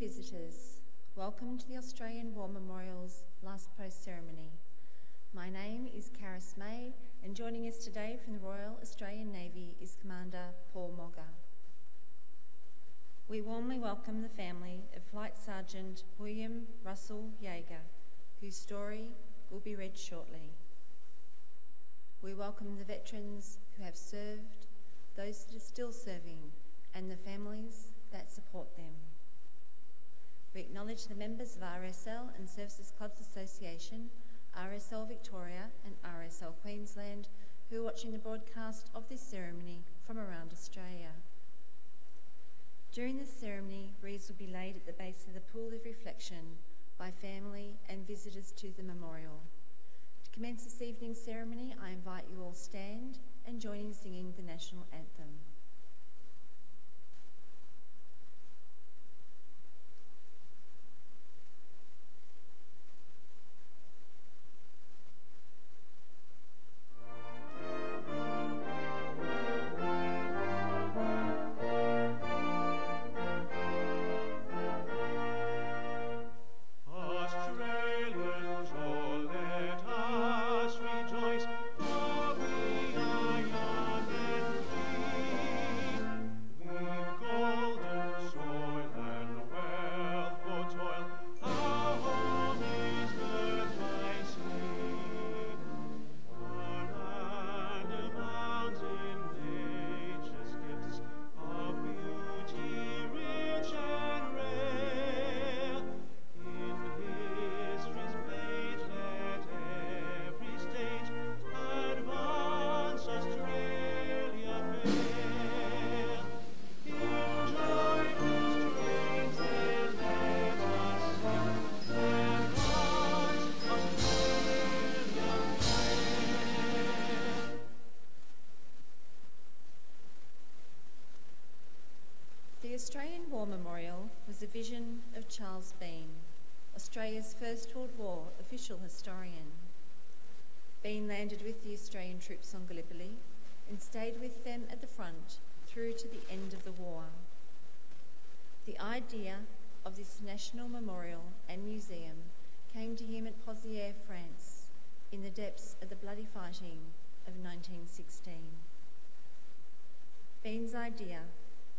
visitors, welcome to the Australian War Memorial's last post ceremony. My name is Caris May, and joining us today from the Royal Australian Navy is Commander Paul Mogger. We warmly welcome the family of Flight Sergeant William Russell Yeager, whose story will be read shortly. We welcome the veterans who have served, those that are still serving, and the families that support them. We acknowledge the members of RSL and Services Clubs Association, RSL Victoria and RSL Queensland, who are watching the broadcast of this ceremony from around Australia. During this ceremony, wreaths will be laid at the base of the pool of reflection by family and visitors to the memorial. To commence this evening's ceremony, I invite you all stand and join in singing the national anthem. The Australian War Memorial was a vision of Charles Bean, Australia's First World War official historian. Bean landed with the Australian troops on Gallipoli and stayed with them at the front through to the end of the war. The idea of this national memorial and museum came to him at Pozières, France, in the depths of the bloody fighting of 1916. Bean's idea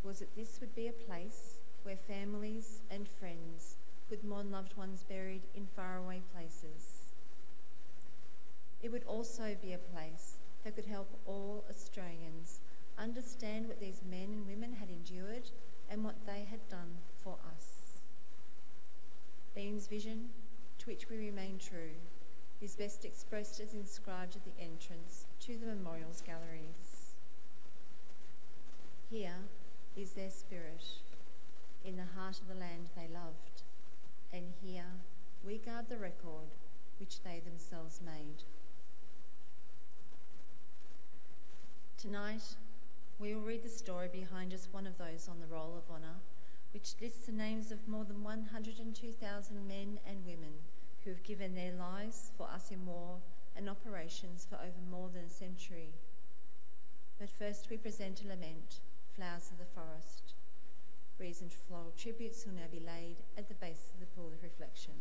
was that this would be a place where families and friends could mourn loved ones buried in faraway places. It would also be a place that could help all Australians understand what these men and women had endured and what they had done for us. Bean's vision, to which we remain true, is best expressed as inscribed at the entrance to the memorial's galleries. Here is their spirit, in the heart of the land they loved, and here we guard the record which they themselves made. Tonight, we will read the story behind just one of those on the Roll of Honour, which lists the names of more than 102,000 men and women who have given their lives for us in war and operations for over more than a century. But first we present a lament, Flowers of the Forest. Wreaths and floral tributes will now be laid at the base of the pool of reflection.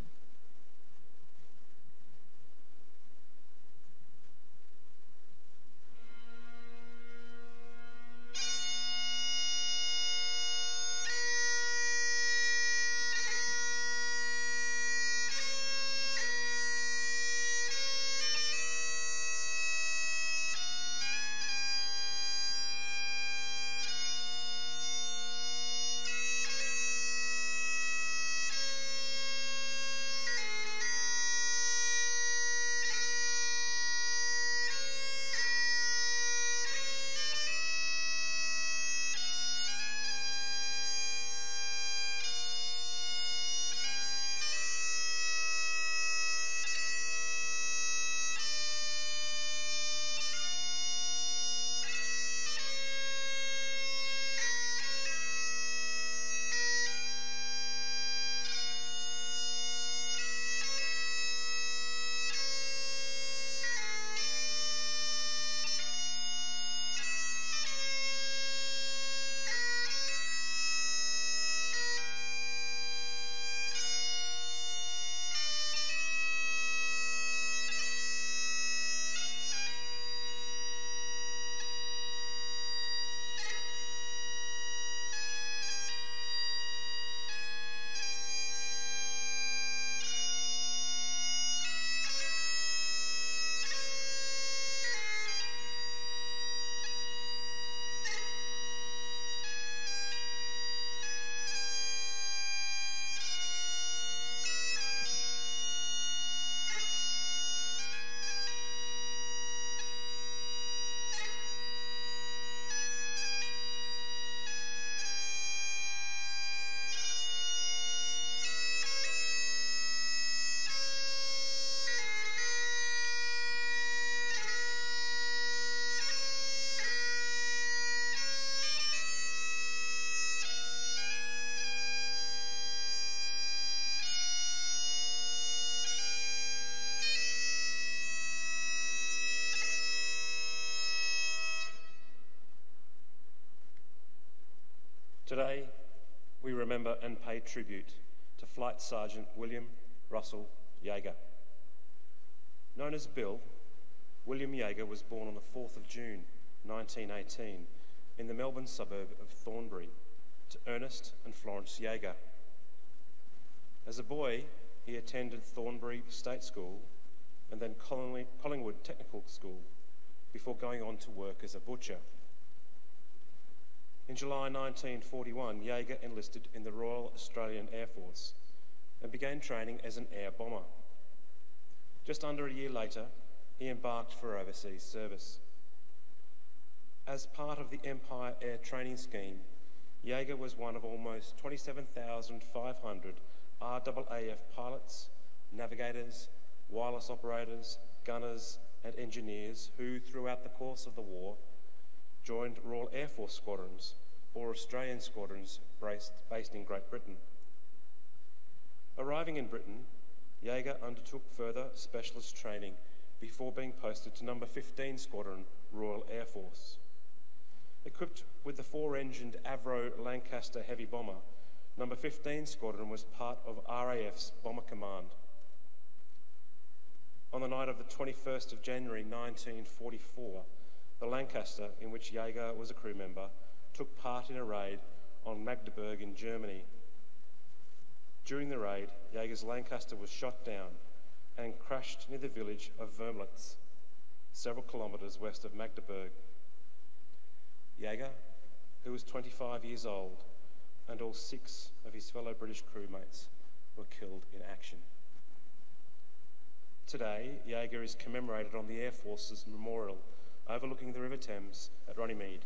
Today, we remember and pay tribute to Flight Sergeant William Russell Yeager. Known as Bill, William Yeager was born on the 4th of June 1918 in the Melbourne suburb of Thornbury to Ernest and Florence Yeager. As a boy, he attended Thornbury State School and then Collingwood Technical School before going on to work as a butcher. In July 1941, Yeager enlisted in the Royal Australian Air Force and began training as an air bomber. Just under a year later, he embarked for overseas service. As part of the Empire Air Training Scheme, Yeager was one of almost 27,500 RAAF pilots, navigators, wireless operators, gunners and engineers who, throughout the course of the war, joined Royal Air Force squadrons or Australian squadrons based in Great Britain. Arriving in Britain, Yeager undertook further specialist training before being posted to No. 15 Squadron, Royal Air Force. Equipped with the 4-engined Avro Lancaster heavy bomber, No. 15 Squadron was part of RAF's Bomber Command. On the night of the 21st of January 1944, the Lancaster, in which Yeager was a crew member, took part in a raid on Magdeburg in Germany. During the raid, Yeager's Lancaster was shot down and crashed near the village of Vermlitz, several kilometres west of Magdeburg. Yeager, who was 25 years old, and all 6 of his fellow British crewmates were killed in action. Today, Yeager is commemorated on the Air Force's memorial overlooking the River Thames at Runnymede.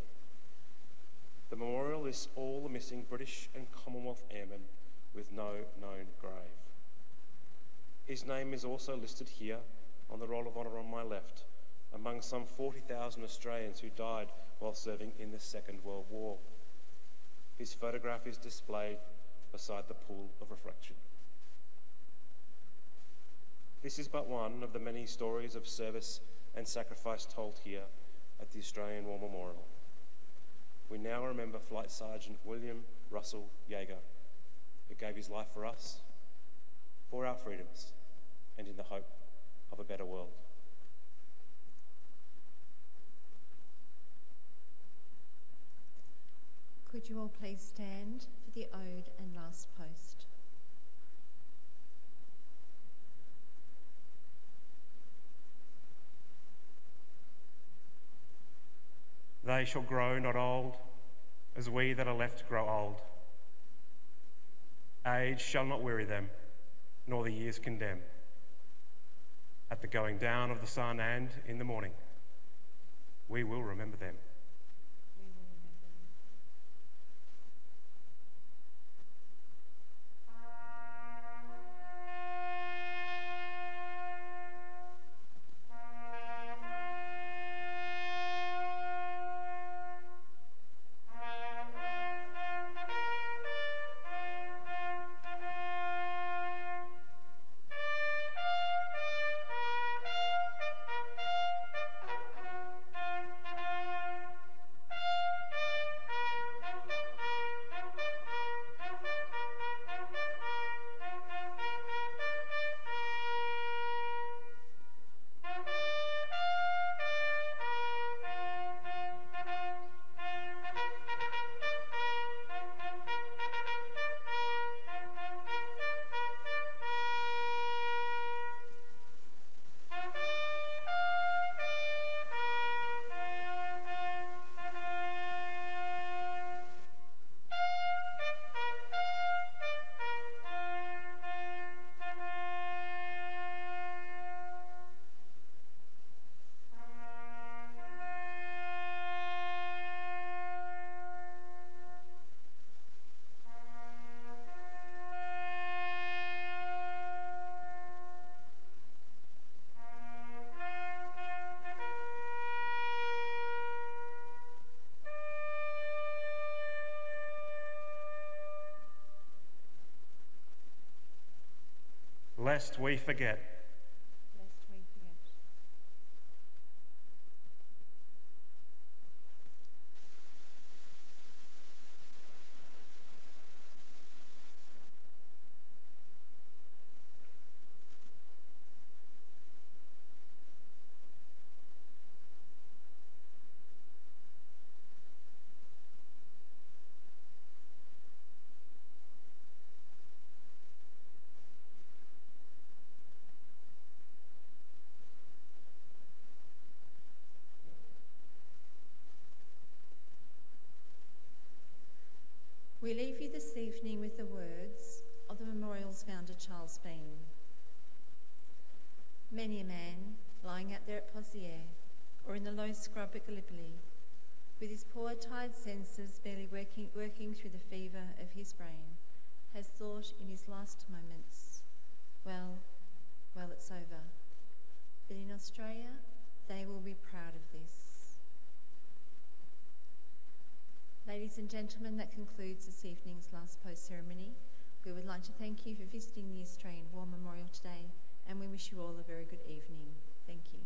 The memorial lists all the missing British and Commonwealth airmen with no known grave. His name is also listed here on the Roll of Honour on my left, among some 40,000 Australians who died while serving in the Second World War. His photograph is displayed beside the pool of reflection. This is but one of the many stories of service and sacrifice told here at the Australian War Memorial. We now remember Flight Sergeant William Russell Yeager, who gave his life for us, for our freedoms, and in the hope of a better world. Could you all please stand for the ode and last post? They shall grow not old, as we that are left grow old. Age shall not weary them, nor the years condemn. At the going down of the sun and in the morning, we will remember them. Lest we forget. Lest we forget. We leave you this evening with the words of the memorial's founder, Charles Bean. Many a man lying out there at Pozières or in the low scrub at Gallipoli, with his poor tired senses barely working through the fever of his brain, has thought in his last moments, well, it's over. But in Australia, they will be proud of this. Ladies and gentlemen, that concludes this evening's last post ceremony. We would like to thank you for visiting the Australian War Memorial today, and we wish you all a very good evening. Thank you.